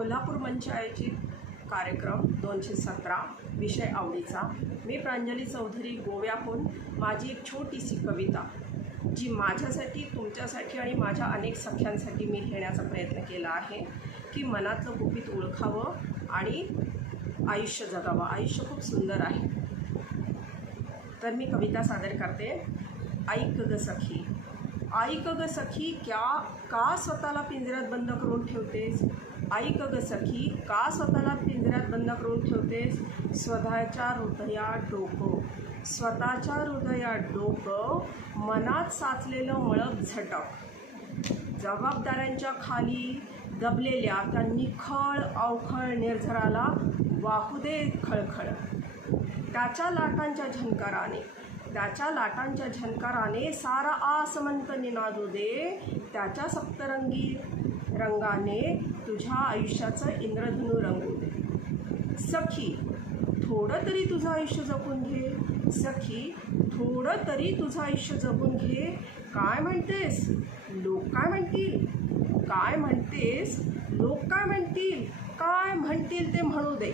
कोल्हापूर मंच आयोजित कार्यक्रम 217 विषय आवडीचा। मी प्रांजली चौधरी गोव्याहून माझी एक छोटीशी कविता जी माझ्यासाठी, तुमच्यासाठी आणि माझ्या अनेक सख्यांसाठी मी लिहिण्याचा प्रयत्न केला आहे की मनातलं गुपित ओळखावं आणि आयुष्य जगावं। आयुष्य खूप सुंदर आहे। तर मी कविता सादर करते। ऐक ग सखी, ऐक ग सखी, का स्वतःला पिंजऱ्यात बंद करून ठेवतेस? ऐक ग सखी, का स्वतःला पिंजऱ्यात बंद करून ठेवतेस? स्वतःच्या हृदयात डोकं मनात साचलेलं मळप झटक, जबाबदाऱ्यांच्या खाली दबलेल्या त्या निखळ अवखळ निर्झराला वाहू दे खळखळ। त्याच्या लाटांच्या झंकाराने सारा आसमंत निनादू दे। त्याच्या सप्तरंगी रंगाने तुझ्या आयुष्याचं इंद्रधनु रंगू दे। सखी, थोडं तरी तुझं आयुष्य जगून घे। सखी, थोडं तरी तुझं आयुष्य जगून घे। काय म्हणतेस? लोक काय म्हणतील? काय म्हणतेस? लोक काय म्हणतील? काय म्हणतील ते म्हणू दे।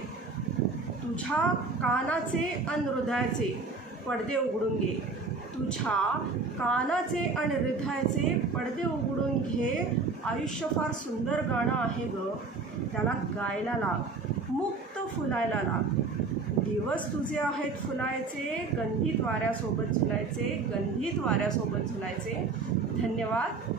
तुझ्या कानाचे अन हृदयाचे पडदे उघडून घे। तुझ्या कानाचे आणि हृदयाचे पडदे उघडून घे। आयुष्य फार सुंदर गाणं आहे ग, त्याला गायला लाग, मुक्त फुलायला लाग। दिवस तुझे आहेत फुलायचे, गंधित वाऱ्यासोबत झुलायचे, गंधित वाऱ्यासोबत झुलायचे। धन्यवाद।